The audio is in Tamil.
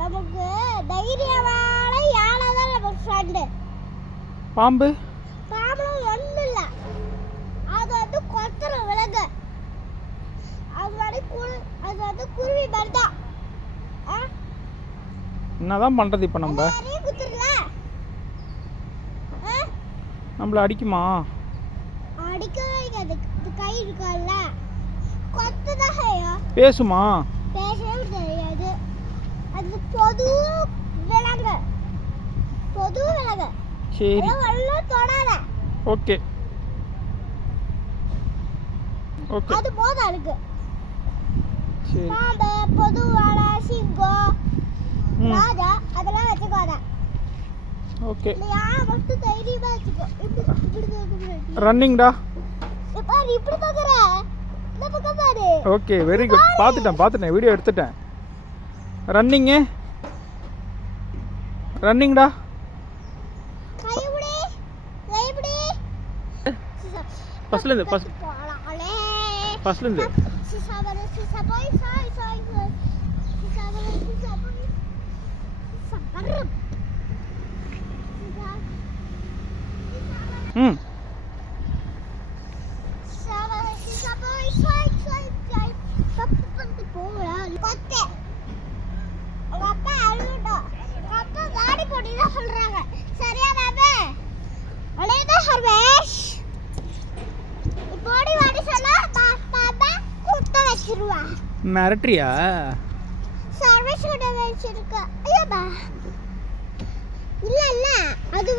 நமக்கு தைரியமான யானை தான் நம்ம ஃப்ரெண்டு. பாம்பு பாம்பு ஒன்றும் இல்லை, அது வந்து கொத்துற விலங்கு. அது வந்து குருவி மாதிரி தான். என்னதான் பண்ணுறது இப்போ நம்ம? குத்துறல நம்மளை அடிக்குமா? அடிக்கவே அது கை இருக்கல்ல, கொத்துதான் செய்யும். பேசுமா? பேசவே தெரியாது. அது பொது விலங்கு. சரி எல்லாம் தொடாத. Okay okay. அது போதா இருக்கு. சரி பாம்பு, பொதுவான சிங்கம், ராஜா அதெல்லாம் வச்சுக்கோத. ஓகே. யானை மட்டும் தைரியமா வச்சுக்கோ. இப்படி ரன்னிங்டா. இப்படி பார்க்குற இந்த பக்கம் பாரு. Okay very good. பார்த்துட்டேன் வீடியோ எடுத்துட்டேன். ரன்னிங்டா. கைப்பிடி ஃபர்ஸ்ட்லேருந்து போகலாம்லே. ஃபர்ஸ்ட்லேருந்து ம் மிரட்டுறியா? இல்ல அது